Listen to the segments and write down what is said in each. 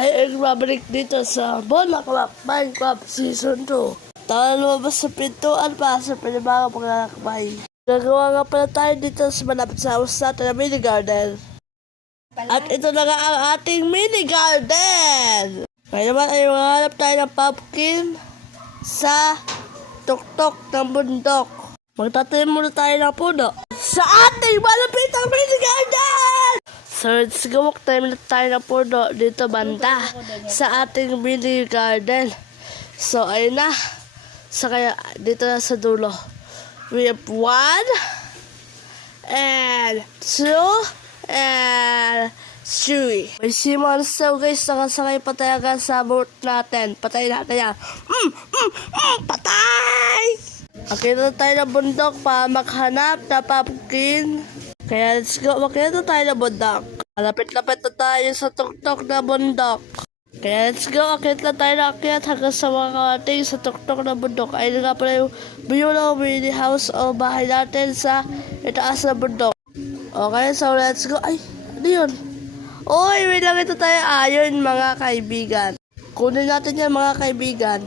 tayo ay babalik dito sa Bonaclap Minecraft Season 2. Tayo lumabas sa pintuan para sa pinibagong paglalakbay. Gagawa nga pala tayo dito sa malapit sa house natin na mini garden. At ito na nga ang ating mini garden. Ngayon naman ay maghanap tayo ng pumpkin sa tuktok ng bundok. Magtatanim muna tayo ng puno sa ating malapit ang mini garden! So let's go, magtanim na tayo ng puno dito banda sa ating mini garden. So ayun na. So kaya dito na sa dulo. We have 1 and 2 and 3. May si monster guys, nakasakay pa tayo sa boat natin. Patay natin yan. Patay! Makita tayo ng bundok para maghanap na pumpkin. Kaya let's go, makita tayo ng bundok. Malapit-lapit na tayo sa tuktok na bundok. Kaya let's go, akit na tayo na akit hanggang sa mga karating sa tuktok na bundok. Ayun nga pala yung view ng mini house o bahay natin sa itaas na bundok. Okay, so let's go. Ay, ano yun? Uy, may nakita tayo ayon mga kaibigan. Kunin natin yan mga kaibigan.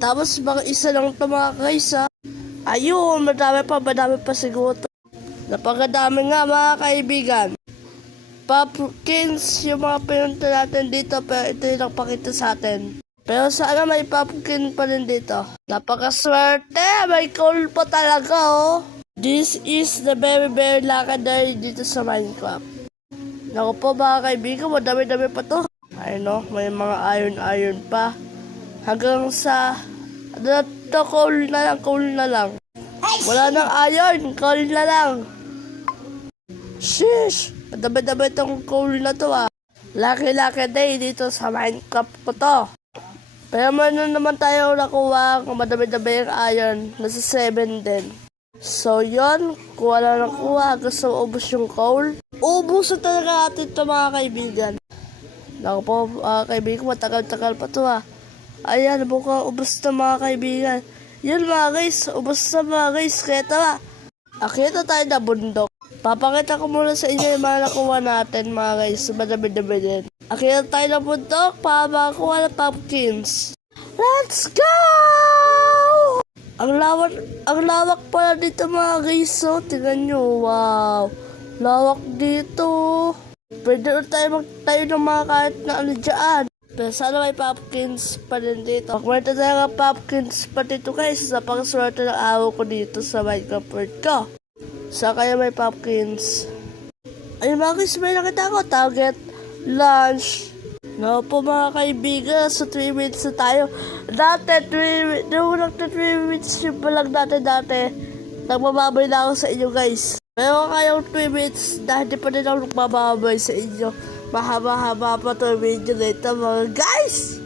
Tapos mga isa lang ito mga guys ha. Ayun, madami pa siguro ito. Napakadami nga mga kaibigan. Pumpkins yung mga pinunta natin dito, pero ito yung nakapakita sa atin. Pero sana may pumpkin pa rin dito. Napakaswerte, may coal pa talaga oh. This is the very legendary dito sa Minecraft. Naku po mga kaibigan, madami-dami pa to. Ayun no, may mga iron pa. Hanggang sa coal na lang. Wala nang iron, coal na lang. Sheesh! Madami-dami itong coal na to ah. Lucky day dito sa Minecraft ko to. Pero meron naman tayo nakuha kung madami-dami yung iron. Nasa 7 din. So yun, kuha na nakuha. Gusto maubos yung coal. Ubus na talaga natin ito mga kaibigan. Naku po mga kaibigan, matagal-tagal pa to ah. Ayan, mukhang ubos na mga kaibigan. Yun mga guys, ubos na mga guys. Kaya tara, akita tayo na bundok. Papakita ko muna sa inyo yung mga nakuha natin mga guys. Madami-dami din. Akita tayo na bundok para makakuha ng pumpkins. Let's go! Ang lawak pala dito mga guys. So, tingnan nyo. Wow. Lawak dito. Pwede na tayo magtayo ng mga kahit na ano dyan. Pero sana may pumpkins pa din dito. Magkwenta tayo ng pumpkins pa dito guys. Napakaswerte ng araw ko dito sa Minecraft world ko. Sa kaya may pumpkins. Ayun mga guys, may nakita ko. Target lunch. No po mga kaibigan. So 3 minutes na tayo. Dati 3 minutes yung palag natin dati. Nagmamabay na ako sa inyo guys. Meron kayong 3 minutes dahil di pa din ako nagmamabay sa inyo. Mahaba-haba pa to video na ito mga guys.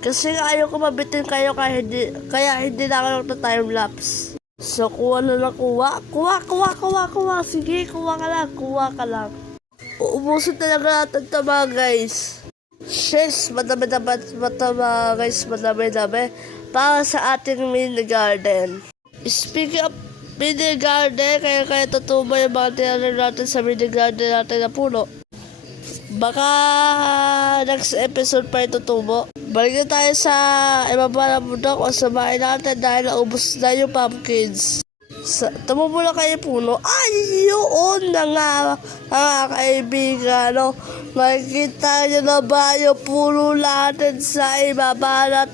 Kasi ayaw ko mabitin kayo kaya hindi na ako nagta-timelapse. So kuha na lang kuha. Sige, kuha ka lang. Uubusin talaga natin ito mga guys. Yes, madami mga guys, madami. Para sa ating mini garden. Speaking of mini garden, kaya tutubo yung mga tinanim natin sa mini garden natin na puno. Baka next episode pa ito tubo. Balik na tayo sa ibaba ng bundok o sa bahay natin dahil naubos na yung pumpkins. Tumubo na kayo puno. Ay, yun na nga mga kaibigan. No? Makikita nyo na ba yung puno natin sa ibaba na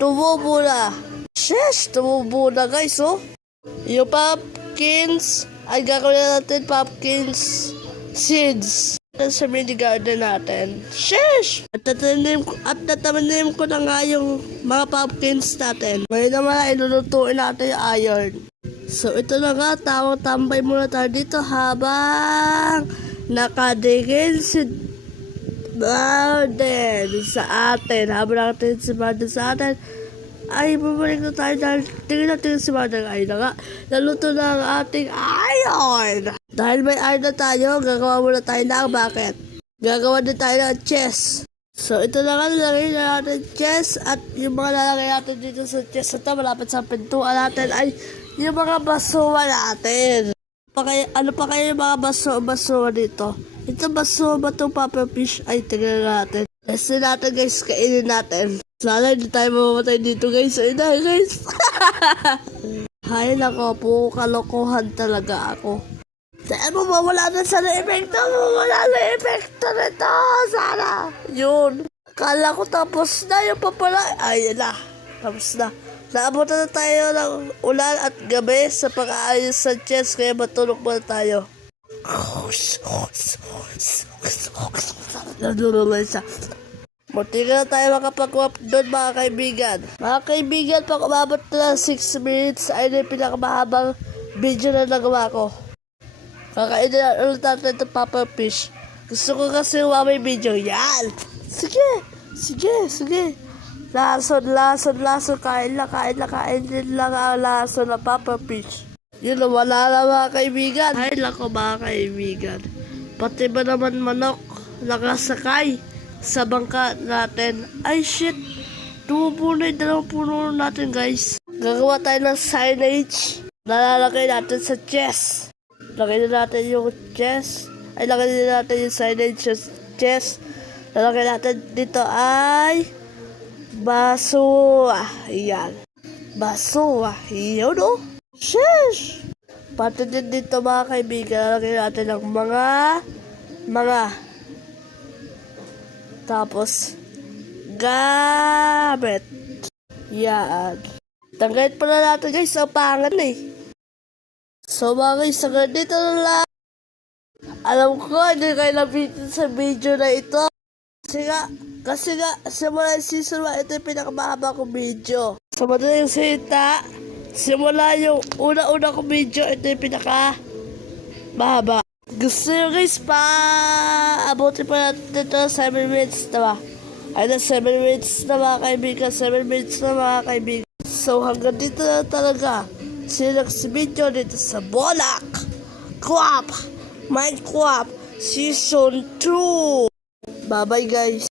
tumubo na. Sheesh, tumubo na guys. Oh. Yung pumpkins ay gagawin natin pumpkins seeds sa mini garden natin. Sheesh! At natatanim ko na nga yung mga pumpkins natin. Ngayon naman ay ilulutuin natin yung iron. So ito na nga, tambay muna tayo dito habang nakadingin si Marden sa atin. Habang nakadingin si Marden sa atin, ay bumalik na tayo dahil tingin natin si Marden ay na nga. Naluto na ang ating iron. Dahil may iron na tayo, gagawa muna tayo ng bucket. Gagawa din tayo ng chest. So ito na nga, lalagay na natin chest. At yung mga lalagay natin dito sa chest na ito, malapit sa pintuan natin ay yung mga basura natin. Ano pa kayo yung mga basura dito? Ito basura ba itong pufferfish? Ay, tingnan natin. Kasi natin guys, kainin natin. Sana hindi tayo mamamatay dito guys. Ayun na guys. Hay nako po, kalokohan talaga ako. Saan mo mawala na sa epekto? Mawala na epekto nito. Sana. Yun. Kala ko tapos na yung papala. Ay, na. Tapos na. Naabutan na tayo ng ulan at gabi sa pag-aayos sa chest. Kaya matulog muna tayo. Munti na tayo makapag-wap doon mga kaibigan. Mga kaibigan, pag umabot na ng 6 minutes, ay na yung pinakamahabang video na nagawa ko. Kakainin na ulit natin itong papa fish. Gusto ko kasi may video. Yan! Sige! Sige! Sige! Lason. Kain din lang ang lason ng papa fish. Yun, wala na mga kaibigan. Ay, lako mga kaibigan. Pati ba naman manok nakasakay sa bangka natin? Ay, shit. Tumubo na yung dalawang puno natin, guys. Gagawa tayo ng signage. Nalalagay natin sa chest. Lagay na natin yung chest. Ay, lagay na natin yung signage sa chest. Lalagay natin dito ay baso. Ayan. Baso. Yun, no? Sheesh! Pati din dito mga kaibigan, lalagay natin ng mga tapos gamit. Yan. Tanggalin pala natin guys, ang pangan eh. So mga guys, hanggang dito na lang. Alam ko, hindi kayo nabitin sa video na ito. Kasi nga, simula season 1, ito yung pinakamahaba kong video. Sa madaling salita, simula yung una-una kong video, ito yung pinaka mahaba. Gusto nyo guys pa abutin pa natin ito 7 minutes na ba? Ay na 7 minutes na mga kaibigan, 7 minutes na mga kaibigan. So hanggang dito na talaga sinext video dito sa Bolak Minecraft Season 2. Bye bye guys.